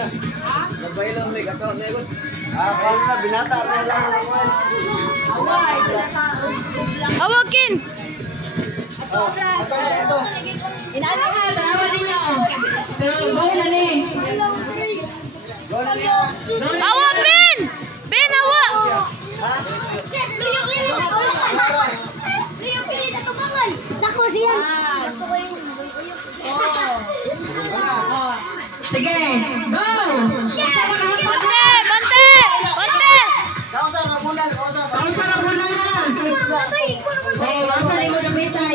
na. Magbaylo may kakao na ikot. Kaya na binata na lang ang kuwan. Hawakin. Ito. Inaanahal, tanawa ninyo. Pero go na ni. Hawa, Pin! Pin, hawa! Naku siya. Sige, go! Bante! Bante! Bante! Kausa na muna. Kausa na muna lang. Oh, wasa ni mo gamitan.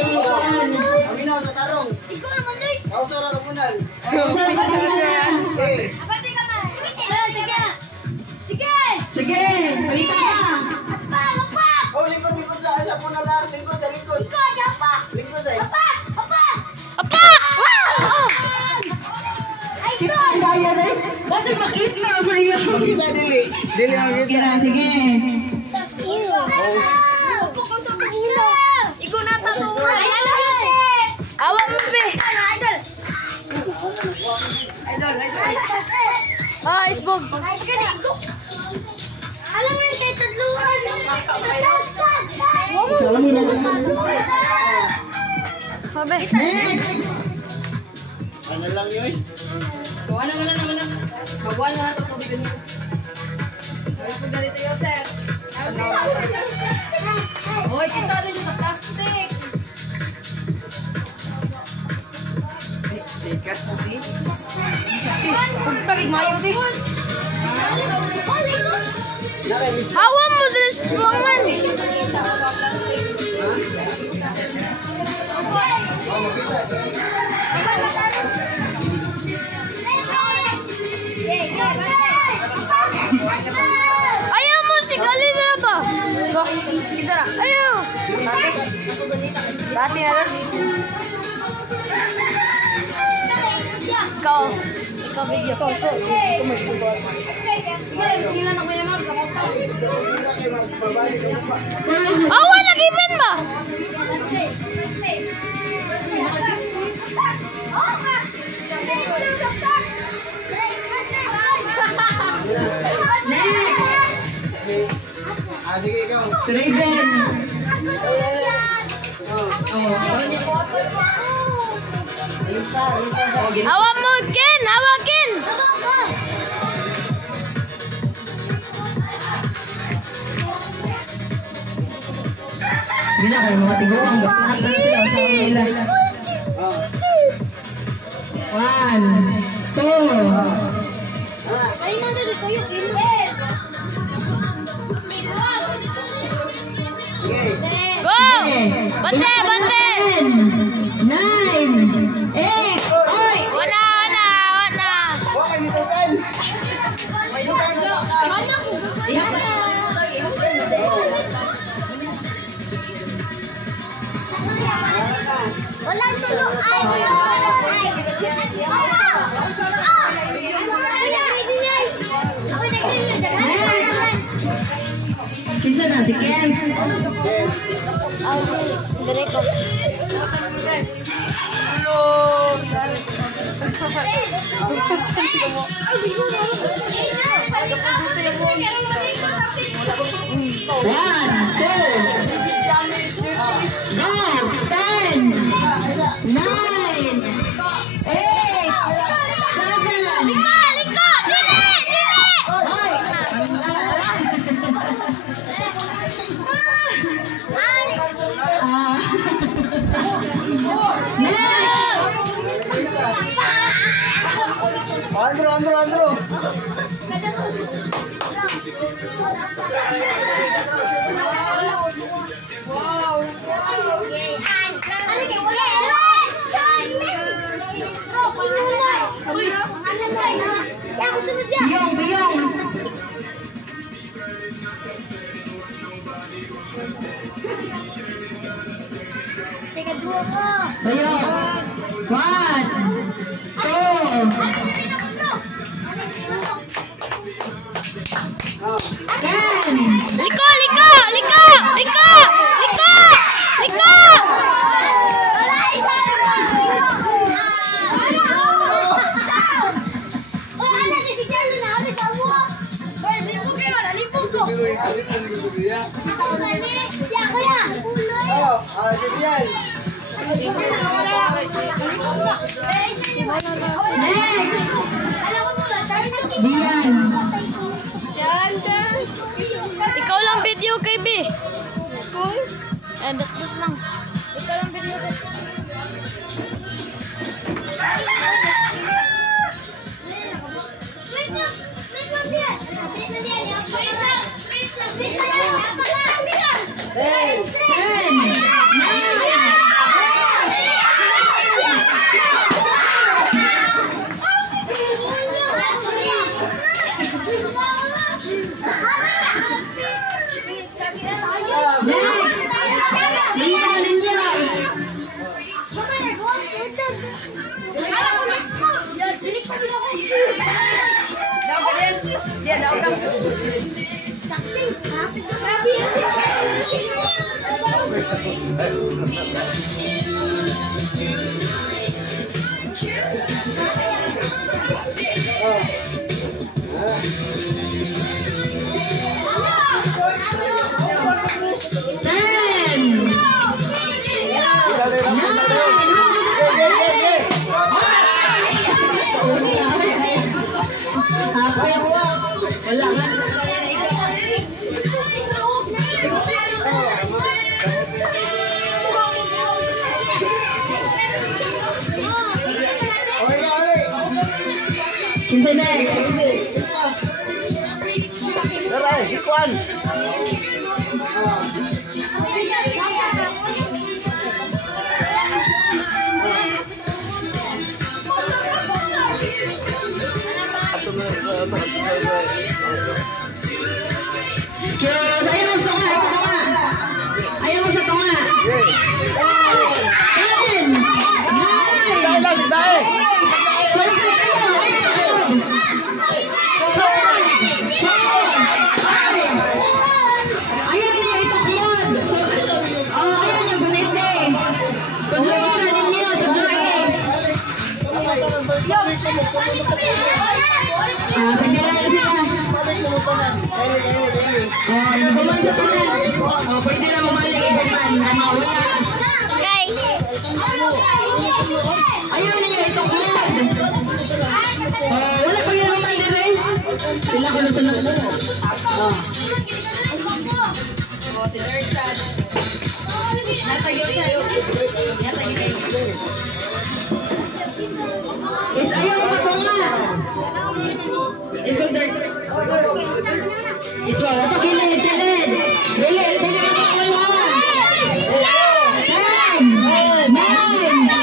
Aminaw sa tarong. Kausa na muna. Kausa na muna. Sige, balikan na. Oh, lingkod sa puna lang. Lingkod sa lingkod. Lingkod sa. Apa! Kita kaya na. Basta makita sa iyo. Kita dili. Dili ang kita. Sige. Ikaw na tatuwa. Hawa mo, Pin! Ah, isbog. Alam mo yung tatluhan. Sawa nila lang. Sabi. Next. Ano lang yun? Kung ano nga lang naman lang. Magwala na ito kung bigyan nyo. Kung ganito yun, sir. Hoy, kita rin yung sa plastic. Tikas. Pagtagig mayo din. Hawa mo sa isbongan. Ayaw mo si Gali na ba? Isa na. Ayaw. Dati na rin. Ikaw video. Ikaw so. Ikaw magsugot. Awa lagi men ba? Sige ikaw. Raven. Awa mo Ken, awa Ken. Sige na, kayo mga tiguang. Ba't na sila sa kanila. 1, 2. Ay, mana dito yung Go! Bante, bante. 9, 8. Oy! Wala. Huwag dito kan. walang tulong ay. Kinsa na, si Ken. Diretso. One, two. Go! 10, 9, 8, 7. Liko, dili. Oy! Andro. Biyong. Teka, dua mo. Biyong. 1, 2. 10. Liko. Wala na si Oh, sige yan. Diyan. Ikaw lang video kay B. Edit lang. Ikaw lang video kay Hey! 10, 9, wala nga. Kinsa next? Saray, ikuan. Ayaw mo sa tunga. Ayaw mo sa tunga. 10, 9, Dahil lang, dahil. ayaw niyo ituklod. Ayaw niyo gunite. Tudloin na ninyo, tudloin. Sige lang sila. Ibuman sa tunan. Pwede na mabalik ibuman. Wala. Ayaw ninyo ituklod. Wala kayo naman dire. Sila ko na sunod. Si Lurchad. Natagyo sa'yo. Natagyo kayo. Is ayaw mo patunga. Is go there. Is wala. Ito kilid, kilid. Dili ka na wala. 10, 9, 8.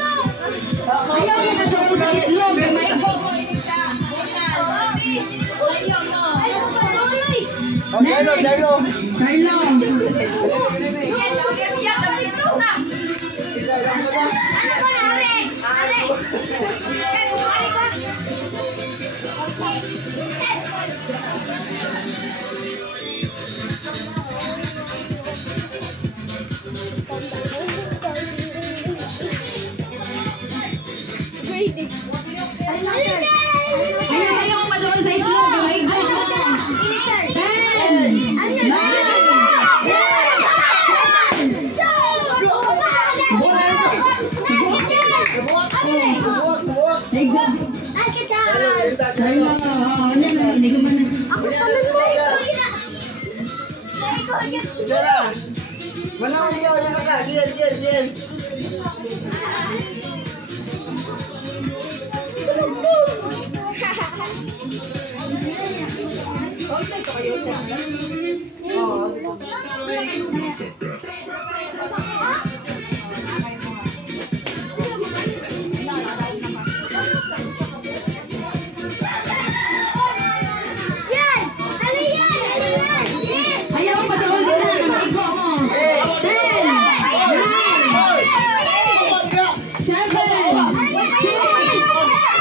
Ayaw mo na doon sa itlog. May go. Charlo, Charlo. Charlo. Ayaw mo doon sa itlog. May go. 10, 9. Dara. Manawag ka, wala ka. Diyan. Ayaw mo doon sa itlog. May go mo. 10, 9, 7, 6.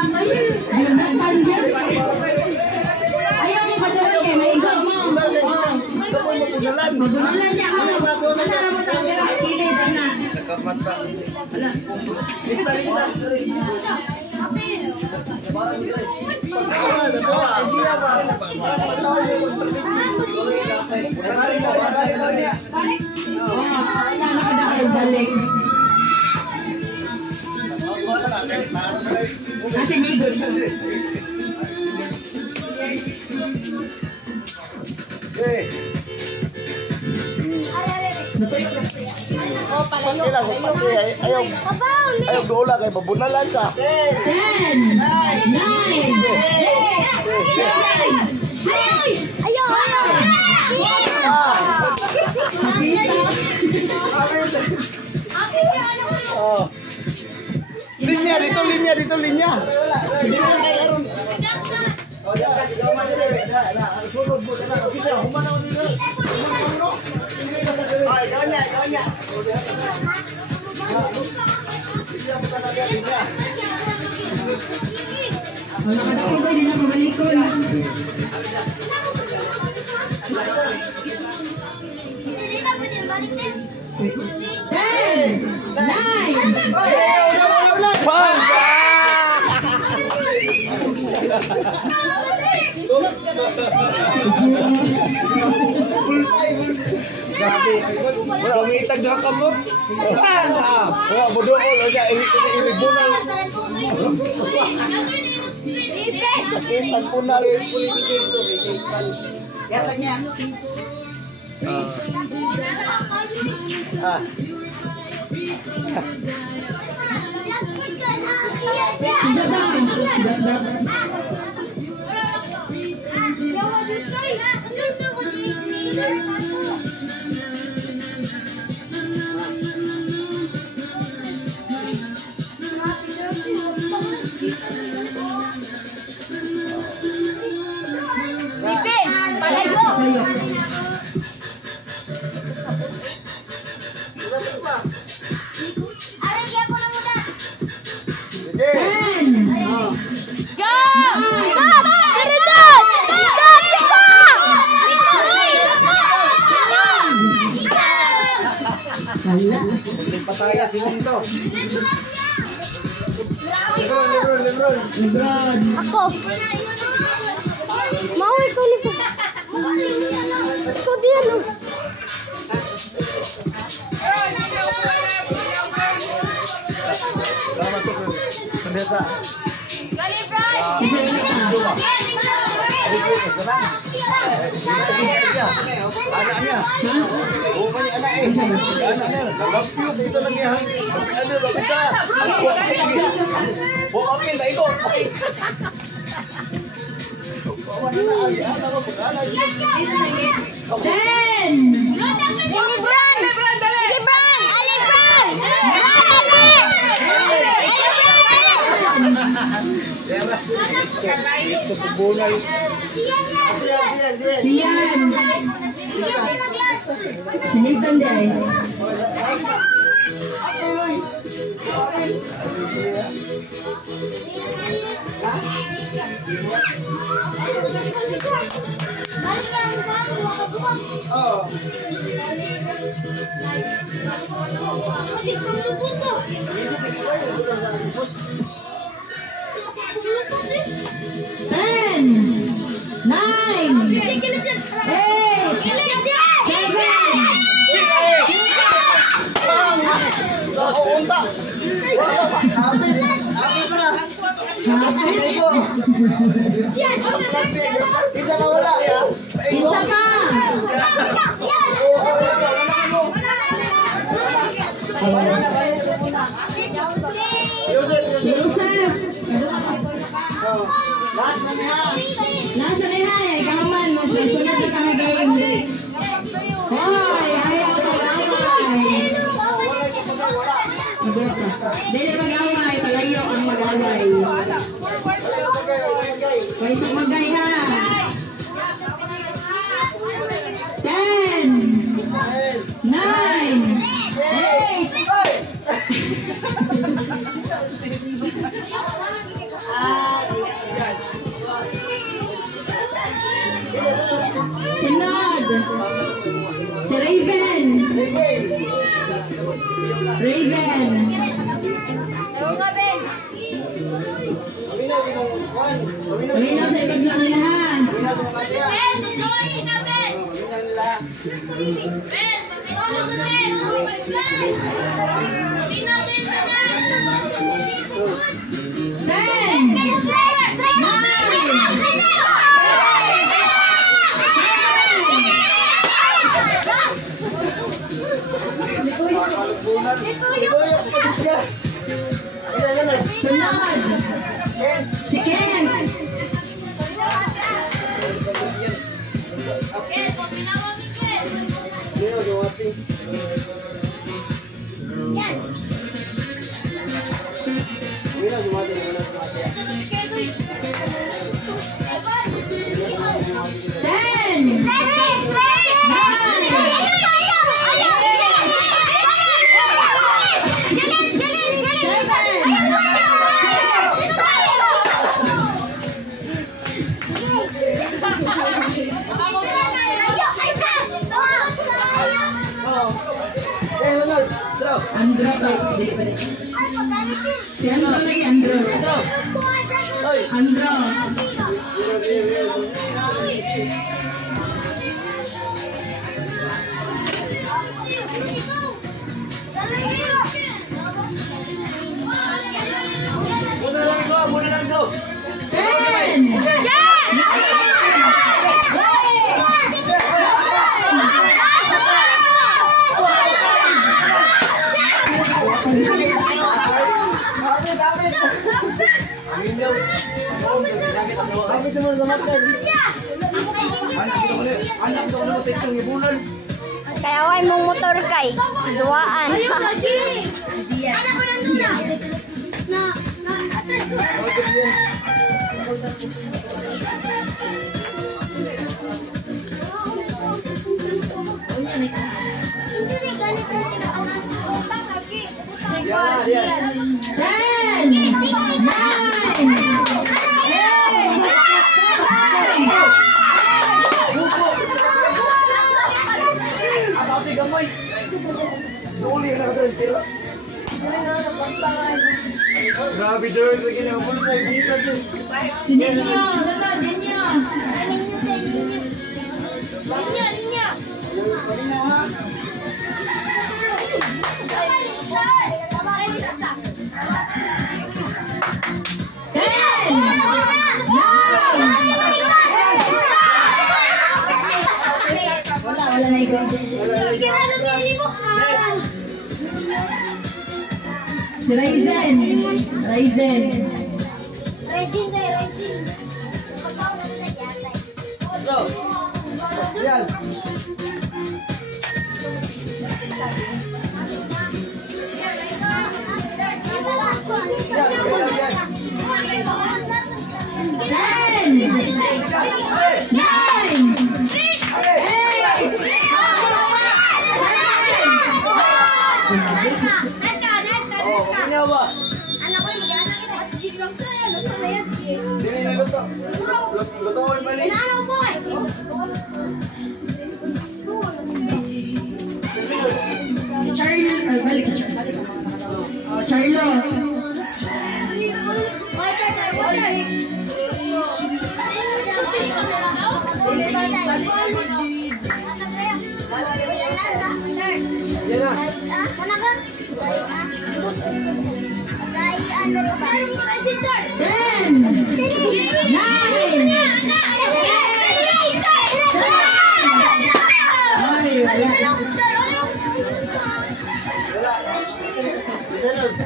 Ano Ala. Lista. Balik. Kasi nigod. Ayaw doon lang kay babunalan ka. 10, 9, 8, Ayaw! Oh. Linya dito. Oh, ya, kita mana dia? Dah, suruh buat dah. Bisa, humana ni. Ai, kawannya. Bisa bukan ada linya. wala ka daw ba, di na kabalikon. Hindi ka pwede balik din. 10, Grabe. Wala umitag na ka mo. Wala bodoh aja ini bunal. Punal katanya. Kayo. Wala. Pataya sininto. Lebron. Ako. Mau ikaw ni sa. Ikaw di ano. Selamat tuh. Pendeta. Anaknya. Oh, banyak anak Anaknya. Lapiuk itu lagi hang. Tapi ada kita. Oh, ambil lah ikut. Sebunal. Siyan. Sinitan day. Oh. Ten, 9, Isa na wala ya. Isa pa. Yusuf. Yusuf. Last na niya. Nasa lehay, kaman mo siya. Sunod na kami gawin. Hoy, ayaw mag-away. Dili mag-away, palayo ang mag-away. Hoy, isang magay ha. 10, 9, 8. Sunod. Si Raven. Raven. Ewan nga, Ben. Paminaw sa ibagyo nila ha. Ben, tuloy na, Ben. Ben, paminaw sa Ben. Paminaw din sa Ben. 9. Sunod. Si Ken. Ben, paminaw mo, Ben. Yan. Andro. Si Andro lagi, Andro. Andro. Ben. Kaya why mong motor kay duaan. Anak ko lang nuna. Grabe doon, lagi na ako sa ibita doon. Si Ninyo. Sunod, Ninyo. Linya. Wala na ikaw. Si Raizen. Charlo. Balik sa Charlo. Charlo.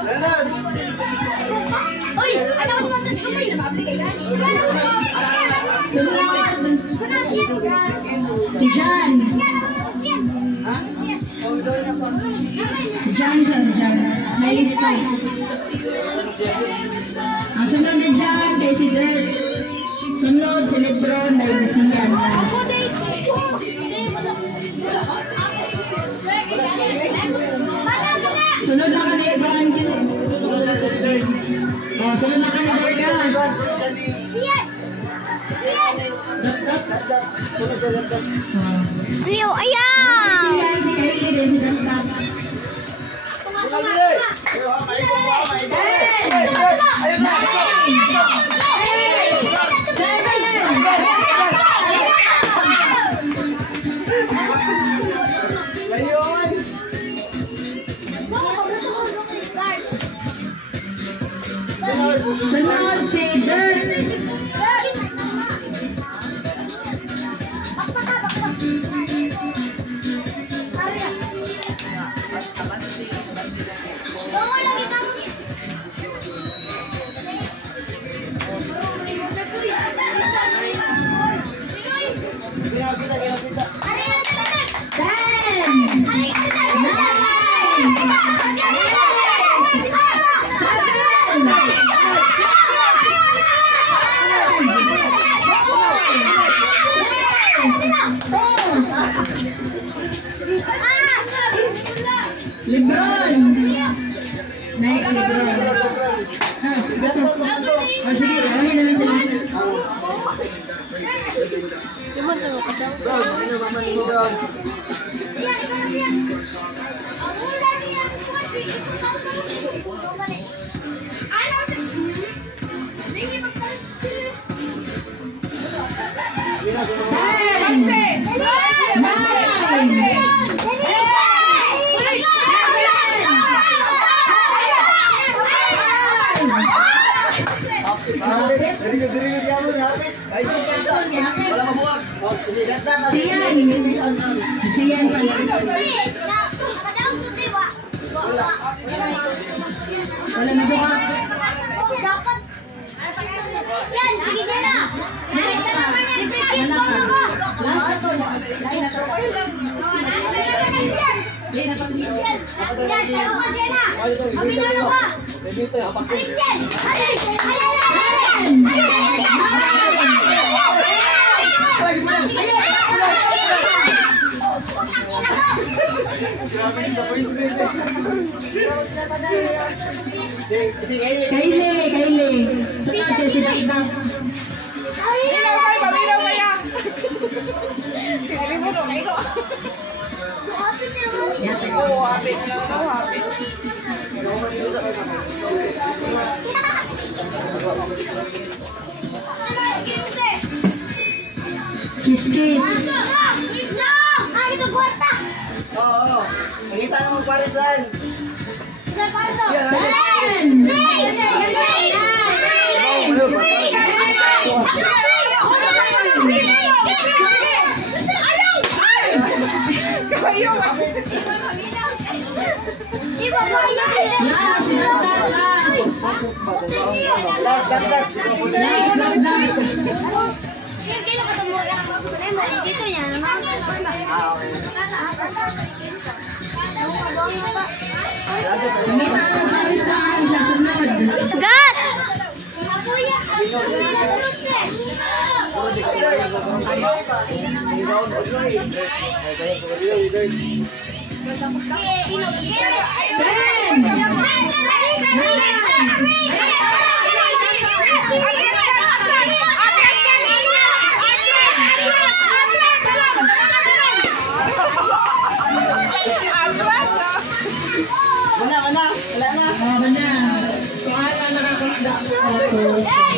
Leonard! Uy! Ano ko sa kamay? Sunod. Si John. Si John. Miley Spice. Ang sunod na John kay si Dirt. Sunod si Lebron na si Sian. Sunod lang ka na Lebron. Oh, sunod lang ka na Dirt ka. Rio, ayan! Si Kylie din si Dastat. Sunod si Dirt. Lebron. Naik Lebron. Ha, betul. Oh, sige, kami na lang sila. Sian. Wala na buka. Yan, sige sana. Kylie. Sunod si Dastat. Kiss. Oo. Nakita na magparisan. Dito niya, Gat! Friend!